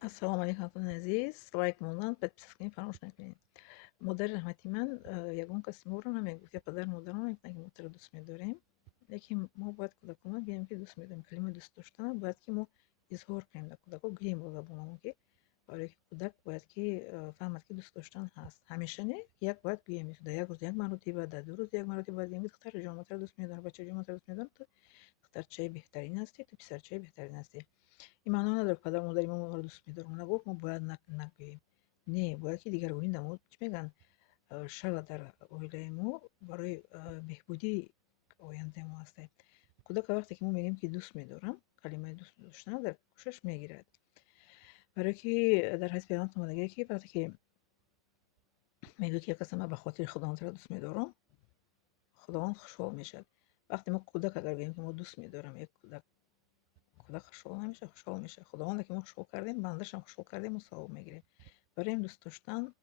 Ассалому алейкум, ҳамсоҳаи азиз. Лайк мондан, подписка фаромӯш накунед. Модари раҳмати ман ягон каси моро намегуфт, я падару модарам намегуфтанд, ки мо туро дӯст медорем. Лекин мо бояд кӯдакона гӯем, ки дӯст медорем. Калимаи дӯст доштана бояд, ки мо изҳор кунем дар кӯдако, гӯем бо забонамон, ки барои ки кӯдак бояд, ки фаҳмад, ки дӯст доштан ҳаст. Ҳамеша не, як бояд гӯем, дар як рӯз як маротиба, дар ду рӯз як маротиба бояд гӯем, ки духтараҷон, мо туро дӯст медорам, бачаҷон, мо туро дӯст медорам, ту духтарчаи беҳтарин ҳастӣ, ту писарчаи беҳтарин ҳастӣ. Ин маъно надорад падару модари мо моро дӯст медоранд, нагуфт мо бояд нагӯем. Не, бояд ки дигаргунӣ дар мо чӣ мегӯянд шавад дар оилаи мо барои беҳбудии ояндаи мо аст. Кӯдак вақте ки мо мегӯем, ки дӯст медорам, калимаи дӯст доштан дар гӯшаш мегирад. Барои ки дар ҳадиси паygамбар омадагиест, ки вақте ки мегӯяд, ки як кас ман ба хотири худованд туро дӯст медорам, худованд хушҳол мешавад. Вақте мо кӯдак агар гӯем, ки мо дӯст медорам, як кӯдак хушҳол намешавад? Хушҳол мешавад. Худованд аки мо хушҳол кардем, бандашам хушҳол кардем, мо савоб мегирем. Барои ин дӯст доштан,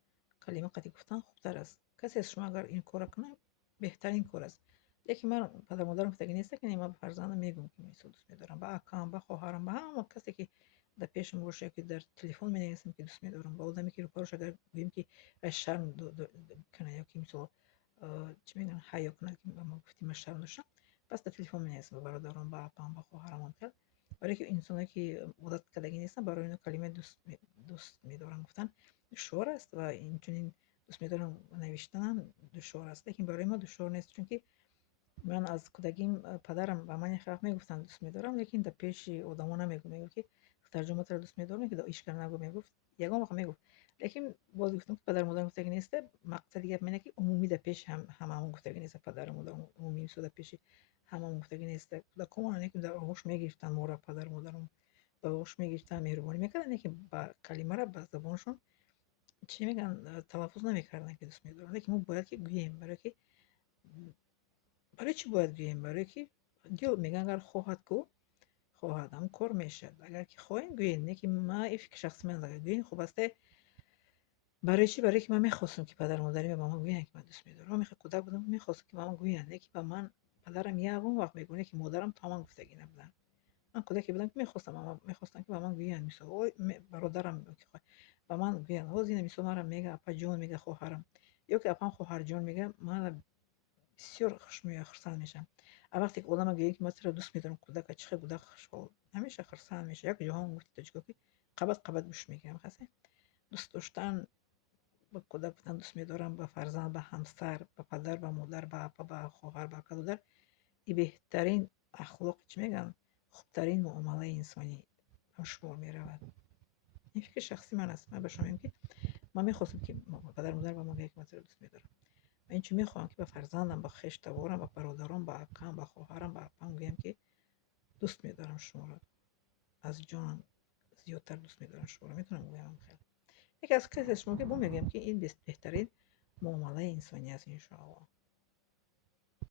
калима қати гуфтан хубтар аст. Касе аз шумо агар ин корро кунад, беҳтарин кор аст. Лекин ман падару модарам гуфтагӣ нест, ки не, ман ба фарзандам мегӯям, ки мисол дӯст медорам, ба акам, ба хоҳарам, ба ҳама касе, ки дар пешам бошад, ки дар телефон менависам, ки дӯст медорам. Ба одаме, ки рӯбарош агар гӯем, ки шарм кунад, ё ки мисол чӣ мегӯянд, ҳаё кунад, ки ба мо гуфтӣ, ман шарм дошам, пас дар телефон менависам ба бародарам, ба апам, ба хоҳарам. Барои ки инсоне, ки одат кардагӣ нестанд, барои ино калимаи дӯст медорам гуфтан душвор аст ва инчунин дӯст медорам навиштанам душвор аст. Лекин барои мо душвор нест, чунки ман аз кӯдагим падарам ба ман яхе вақт мегуфтанд дӯст медорам, лекин дар пеши одамон намегӯфт. Мегуфт, ки духтарҷон, мо туро дӯст медорем, ки ишкара нагӯ, мегуфт. Ягон вақт мегуфт. Лекин боз гуфтам, ки падару модарам гуфтагӣ неста. Мақсади гап ин аст, ки умумӣ дар пеши ҳамаамон гуфтагӣ неста. Падару модарам умумӣ мисол дар пеши ҳамаамон гуфтагӣ неста. Кӯдаконам не ки дар оғӯш мегирифтанд моро, падару модарам ба оғӯш мегирифтанд, меҳрубонӣ мекарданд, лекин ба калимаро ба забонашон чӣ мегӯянд, талаффуз намекарданд, ки дӯст медорам. Лекин мо бояд, ки гӯем. Барои чӣ бояд гӯем? Барои ки дил мегӯянд, агар хоҳад гӯ, хоҳад, ҳамун кор мешавад. Агар ки хоҳем гӯем, не ки ман ин фикри шахси ман аст, гӯем хуб аст. Барои чӣ? Барои ки ман мехостам, ки падару модарим ба ман гӯянд, ки ман дӯст медорам. Ман кӯдак будам, мехостам, ки ба ман гӯянд, не ки ба ман падарам ягон вақт мегӯяд, не ки модарам то ман гуфтагӣ набуданд. Ман кӯдаке будам, ки мехостам, ки ба ман гӯянд, мисол бародарам ба ман гӯянд. Ҳозир мисол манро мега апаҷон, мега хоҳарам, ё ки апам хоҳарҷон мега, ман бисёр хуш меояд, хурсанд мешавам. А вақте ки одам гӯяд, ки ман туро дӯст медорам, кӯдака чӣ қадр кӯдак хушҳол намешавад, хурсанд мешавад. Як ҷоҳон гуфти тоҷико, ки қабат гӯш мегирам. Дӯст доштан, ба кӯдак гуфтан дӯст медорам, ба фарзанд, ба ҳамсар, ба падар, ба модар, ба апа, ба хоҳар, ба кадодар, ин беҳтарин ахлоқи чӣ мегӯянд, хубтарин муомалаи инсонӣ ба шумор меравад. Ин фикри шахси ман аст. Ман ба шумо мегӯям, ки ман мехостам, ки падару модарам ба ман гӯянд, ки ман туро дӯст медорам. Ва инчунин мехоҳам, ки ба фарзандам, ба хештаворам, ба бародарам, ба акам, ба хоҳарам, ба апам гӯям, ки дӯст медорам шуморо. Аз ҷонам зиёдтар дӯст медорам шуморо. Метавонам гӯям хеле. Яке аз касе аз шумо, ки бо мегӯям, ки ин беҳтарин муомалаи инсонӣ аст, иншоаллоҳ.